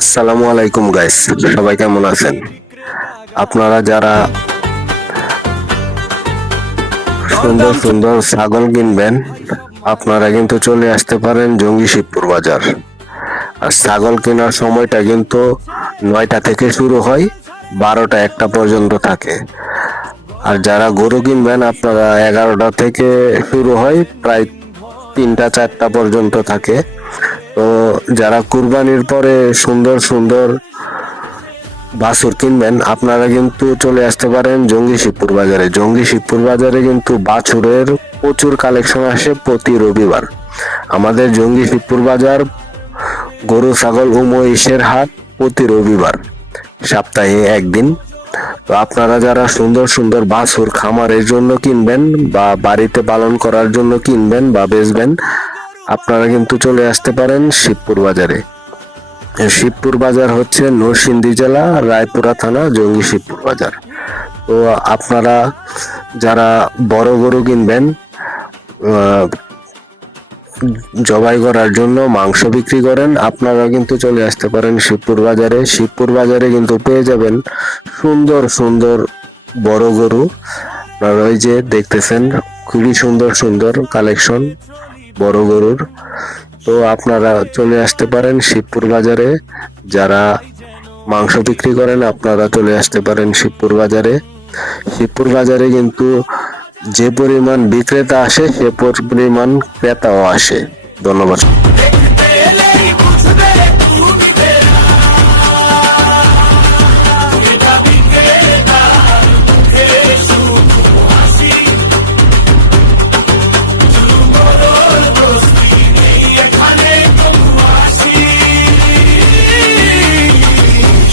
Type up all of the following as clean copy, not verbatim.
আসসালামু আলাইকুম গাইস, সবাই কেমন আছেন? আপনারা যারা সুন্দর সুন্দর ছাগল কিনবেন, আপনারা কিন্তু চলে আসতে পারেন জঙ্গি শিবপুর বাজার। আর ছাগল কেনার সময়টা কিন্তু 9টা থেকে শুরু হয়, 12টা 1টা পর্যন্ত থাকে। আর যারা গরু কিনবেন, আপনারা 11টা থেকে শুরু হয়, প্রায় 3টা 4টা পর্যন্ত থাকে। তো যারা কুরবানির পরে সুন্দর সুন্দর বাছুর কিনবেন, আপনারা কিন্তু চলে আসতে পারেন জঙ্গি শিবপুর বাজারে। জঙ্গি শিবপুর বাজারে কিন্তু বাছুরের প্রচুর কালেকশন আসে প্রতি রবিবার। আমাদের জঙ্গি শিবপুর বাজার গরু ছাগল ও মহিষের হাট প্রতি রবিবার, সপ্তাহে একদিন। তো আপনারা যারা সুন্দর সুন্দর বাছুর খামারের জন্য কিনবেন বা বাড়িতে পালন করার জন্য কিনবেন বা বেচবেন, আপনারা কিন্তু চলে আসতে পারেন শিবপুর বাজারে। শিবপুর বাজার হচ্ছে নরসিংদী জেলা, রায়পুরা থানা, জঙ্গি শিবপুর বাজার। তো আপনারা যারা বড় গরু কিনবেন, জবাই করার জন্য মাংস বিক্রি করেন, আপনারা কিন্তু চলে আসতে পারেন শিবপুর বাজারে। শিবপুর বাজারে কিন্তু পেয়ে যাবেন সুন্দর সুন্দর বড় গরু। আপনারা ওই যে দেখতেছেন, খুবই সুন্দর সুন্দর কালেকশন বড় গরুর। তো আপনারা চলে আসতে পারেন শিবপুর বাজারে। যারা মাংস বিক্রি করেন, আপনারা চলে আসতে পারেন শিবপুর বাজারে। শিবপুর বাজারে কিন্তু যে পরিমাণ বিক্রেতা আসে, সে পরিমাণ ক্রেতাও আসে। ধন্যবাদ।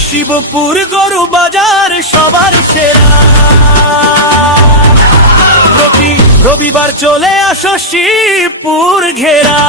শিবপুর গরু বাজার সবার সেরা। রবিবার চলে আসো শিবপুর ঘেরা।